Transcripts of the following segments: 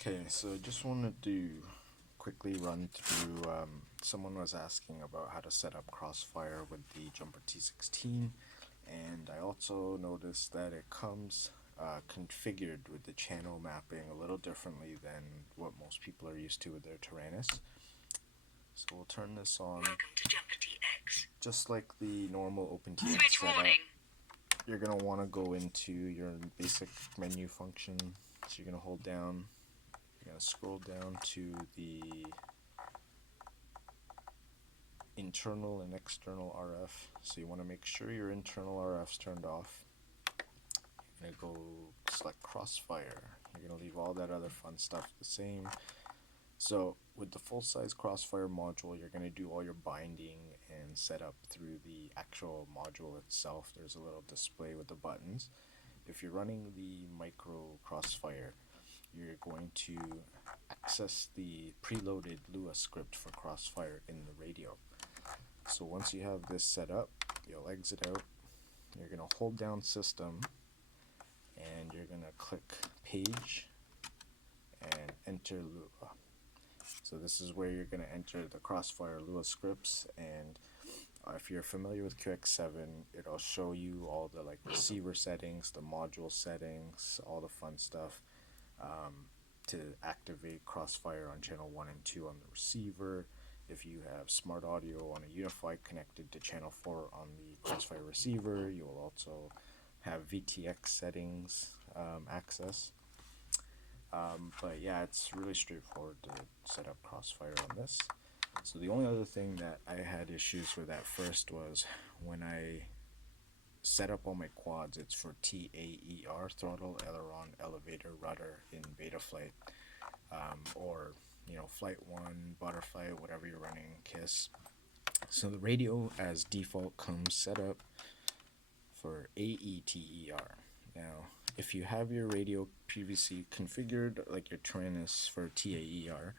Okay, so I just wanted to quickly run through, someone was asking about how to set up Crossfire with the Jumper T16, and I also noticed that it comes configured with the channel mapping a little differently than what most people are used to with their Tyrannus. So we'll turn this on. Welcome to Jumper TX. Just like the normal OpenTX Switch setup, warning. you're going to want to go into your basic menu function. So you're going to hold down, you're going to scroll down to the internal and external RF. So you want to make sure your internal RF's turned off. You're going to go select Crossfire. You're going to leave all that other fun stuff the same. So with the full-size Crossfire module, you're going to do all your binding and setup through the actual module itself. There's a little display with the buttons. If you're running the micro Crossfire, you're going to access the preloaded Lua script for Crossfire in the radio. So once you have this set up, you'll exit out. You're going to hold down System, and you're going to click Page and enter Lua. So this is where you're going to enter the Crossfire Lua scripts, and if you're familiar with QX7, it'll show you all the receiver settings, the module settings, all the fun stuff to activate Crossfire on channel 1 and 2 on the receiver. If you have smart audio on a Unify connected to channel 4 on the Crossfire receiver, you will also have VTX settings access. But yeah, it's really straightforward to set up Crossfire on this. So the only other thing that I had issues with at first was when I set up all my quads. It's for TAER, throttle, aileron, elevator, rudder in Betaflight, or Flight 1, Butterfly, whatever you're running, KISS. So the radio as default comes set up for AETER. Now, if you have your radio previously configured, like your Tyrannus for TAER,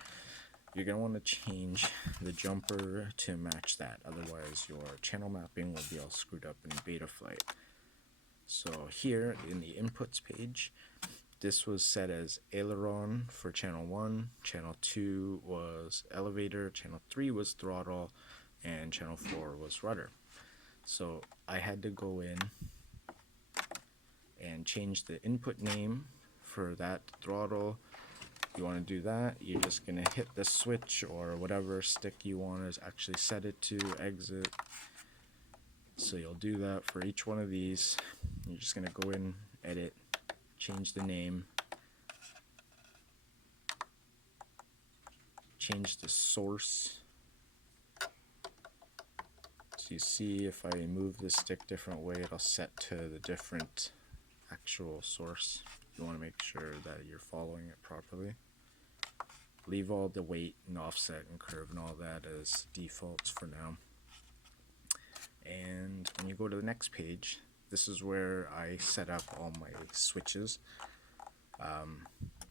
you're going to want to change the jumper to match that. Otherwise, your channel mapping will be all screwed up in Betaflight. So here in the inputs page, this was set as aileron for channel 1, channel 2 was elevator, channel 3 was throttle, and channel 4 was rudder. So I had to go in and change the input name for that throttle. You want to do that, you're just going to hit the switch or whatever stick you want to actually set it to, exit. So you'll do that for each one of these. You're just going to go in, edit, change the name, change the source. So you see if I move the stick different way, it'll set to the different actual source. You want to make sure that you're following it properly. Leave all the weight and offset and curve and all that as defaults for now. And when you go to the next page, this is where I set up all my switches.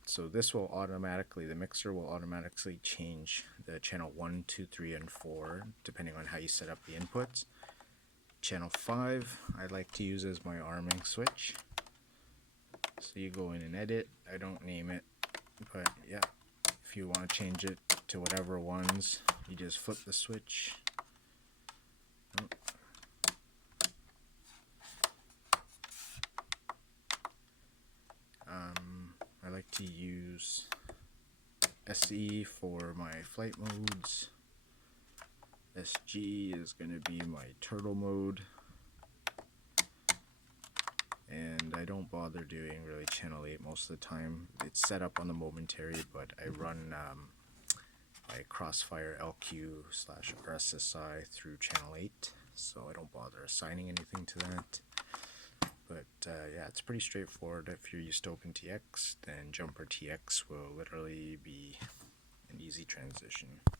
So this will automatically, the mixer will automatically change the channel 1, 2, 3, and 4 depending on how you set up the inputs. Channel 5 I like to use as my arming switch. So you go in and edit. I don't name it, but yeah, if you want to change it to whatever ones, you just flip the switch. I like to use SE for my flight modes. SG is going to be my turtle mode. And I don't bother doing really channel 8 most of the time. It's set up on the momentary, but I run my Crossfire LQ/RSSI through channel 8, so I don't bother assigning anything to that. But yeah, it's pretty straightforward. If you're used to OpenTX, then Jumper TX will literally be an easy transition.